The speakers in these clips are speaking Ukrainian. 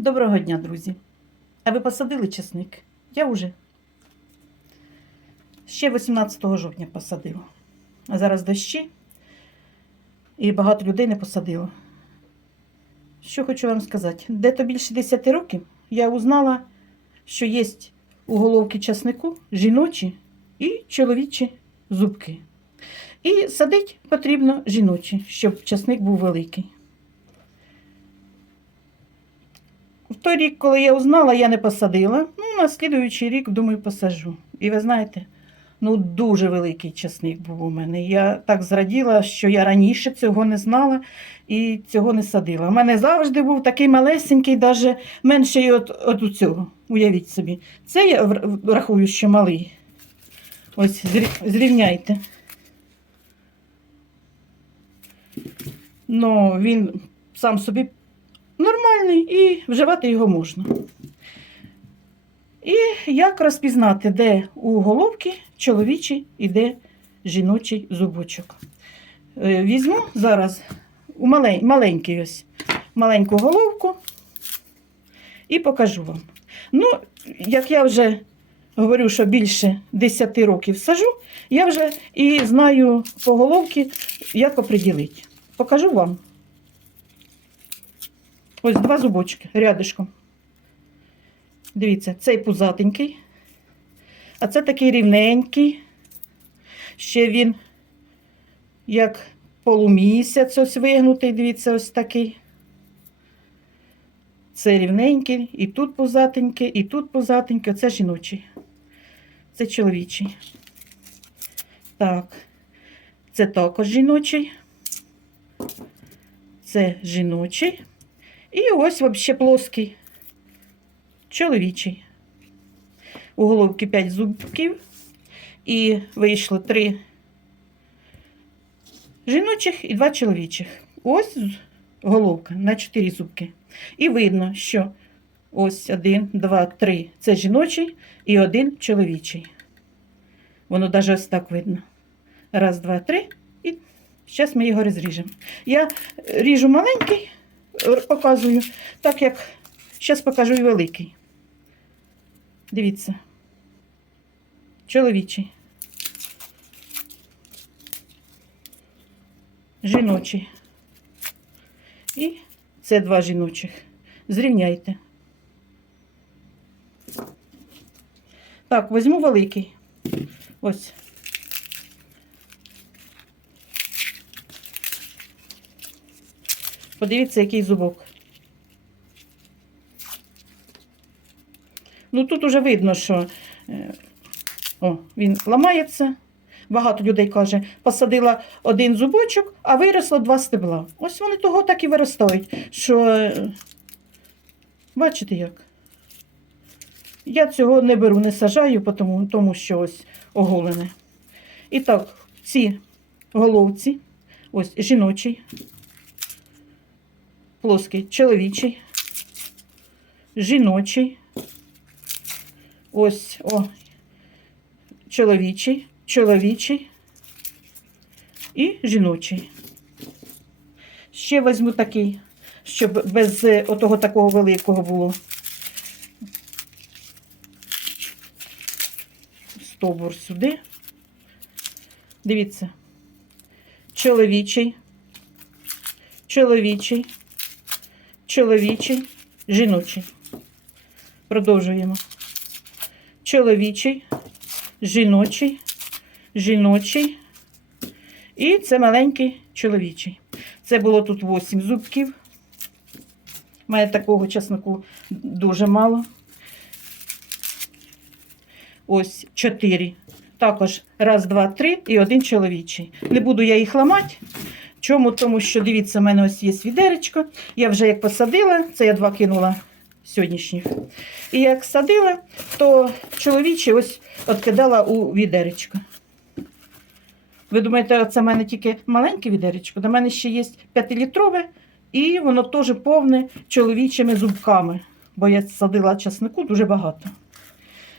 Доброго дня, друзі. А ви посадили часник? Я вже. Ще 18 жовтня посадила. А зараз дощі. І багато людей не посадило. Що хочу вам сказати? Де-то більше 10 років я узнала, що є у головки часнику жіночі і чоловічі зубки. І садить потрібно жіночі, щоб часник був великий. В той рік, коли я узнала, я не посадила. Ну, на слідуючий рік, думаю, посаджу. І ви знаєте, ну дуже великий часник був у мене. Я так зраділа, що я раніше цього не знала і цього не садила. У мене завжди був такий малесенький, навіть менший от, от у цього. Уявіть собі. Це я рахую, що малий. Ось зрі- зрівняйте. Ну, він сам собі нормальний і вживати його можна. І як розпізнати, де у головки чоловічий і де жіночий зубочок. Е, Візьму зараз у малень, маленький ось маленьку головку і покажу вам. Ну, як я вже говорю, що більше 10 років сажу, я вже і знаю по головці, як оприділити. Покажу вам. Ось два зубочки рядишком. Дивіться, цей пузатенький, а це такий рівненький. Ще він як полумісяць ось вигнутий, дивіться, ось такий. Це рівненький, і тут пузатенький, і тут пузатенький. Це жіночий. Це чоловічий. Так, це також жіночий. Це жіночий. І ось взагалі плоский. Чоловічий. У головки 5 зубків. І вийшло 3 жіночих і 2 чоловічих. Ось головка на 4 зубки. І видно, що ось 1, 2, 3 це жіночий і один чоловічий. Воно навіть ось так видно. Раз, два, три. І зараз ми його розріжемо. Я ріжу маленький, показую, так як зараз покажу і великий. Дивіться. Чоловічий. Жіночий. І це два жіночих. Зрівняйте. Так, візьму великий. Ось. Подивіться, який зубок. Ну тут уже видно, що е, о, він ламається. Багато людей каже, посадила один зубочок, а виросло два стебла. Ось вони того так і виростають, що е, бачите як? Я цього не беру, не сажаю, тому, тому що ось оголене. І так, ці головці, ось жіночий, плоский, чоловічий, жіночий, ось о, чоловічий, чоловічий і жіночий. Ще візьму такий, щоб без е, отого такого великого було. Стовбур сюди. Дивіться. Чоловічий, чоловічий, чоловічий, жіночий. Продовжуємо. Чоловічий, жіночий, жіночий. І це маленький чоловічий. Це було тут 8 зубків. У мене такого чесноку дуже мало. Ось 4. Також раз, два, три і один чоловічий. Не буду я їх ламати. Чому? Тому що, дивіться, в мене ось є відеречко. Я вже як посадила, це я два кинула сьогоднішніх. І як садила, то чоловічі ось откидала у відеречко. Ви думаєте, це в мене тільки маленьке відеречко? До мене ще є 5-літрове, і воно теж повне чоловічими зубками, бо я садила часнику дуже багато.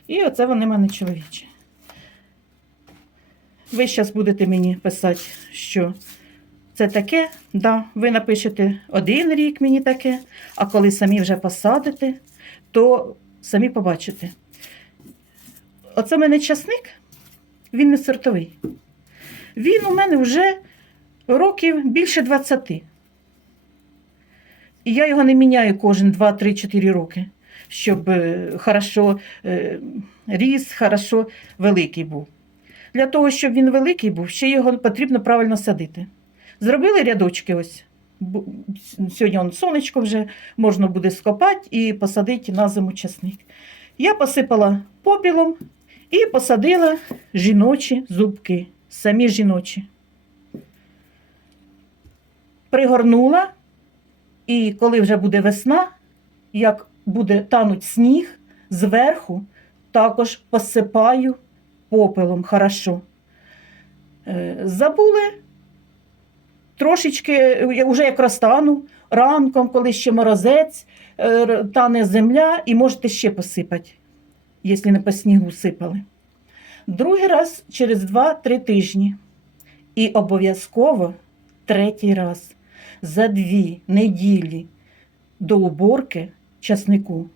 І оце вони в мене чоловічі. Ви зараз будете мені писати, що це таке, да, ви напишете один рік мені таке, а коли самі вже посадите, то самі побачите. Оце в мене часник, він не сортовий. Він у мене вже років більше 20. І я його не міняю кожен 2-3-4 роки, щоб е, хорошо е, ріс, хорошо великий був. Для того, щоб він великий був, ще його потрібно правильно садити. Зробили рядочки ось. Сьогодні он сонечко вже можна буде скопати і посадити на зиму часник. Я посипала попілом і посадила жіночі зубки, самі жіночі. Пригорнула, і коли вже буде весна, як буде тануть сніг, зверху також посипаю попелом хорошо. Е, Забули трошечки, е, уже як розтану, ранком, коли ще морозець, е, тане земля, і можете ще посипати, якщо не по снігу сипали. Другий раз через 2-3 тижні. І обов'язково третій раз за дві неділі до уборки часнику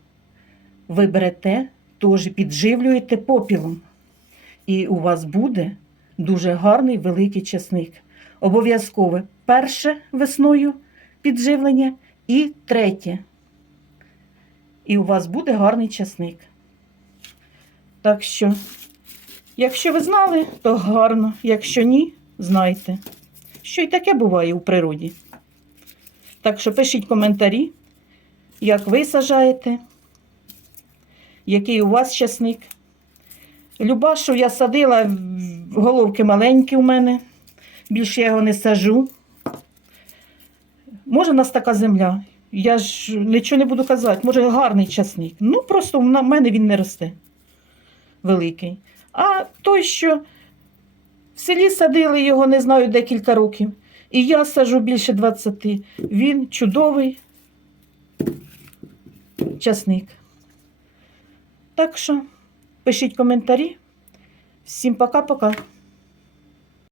ви берете, теж підживлюєте попілом. І у вас буде дуже гарний великий часник. Обов'язкове перше весною підживлення і третє. І у вас буде гарний часник. Так що, якщо ви знали, то гарно. Якщо ні, знайте, що і таке буває у природі. Так що пишіть коментарі, як ви сажаєте, який у вас часник. Любашу я садила, головки маленькі у мене, більше я його не сажу. Може, у нас така земля. Я ж нічого не буду казати, може гарний часник. Ну, просто в мене він не росте великий. А той, що в селі садили його, не знаю, декілька років. І я сажу більше 20. Він чудовий часник. Так що пишіть коментарі. Всім пока-пока.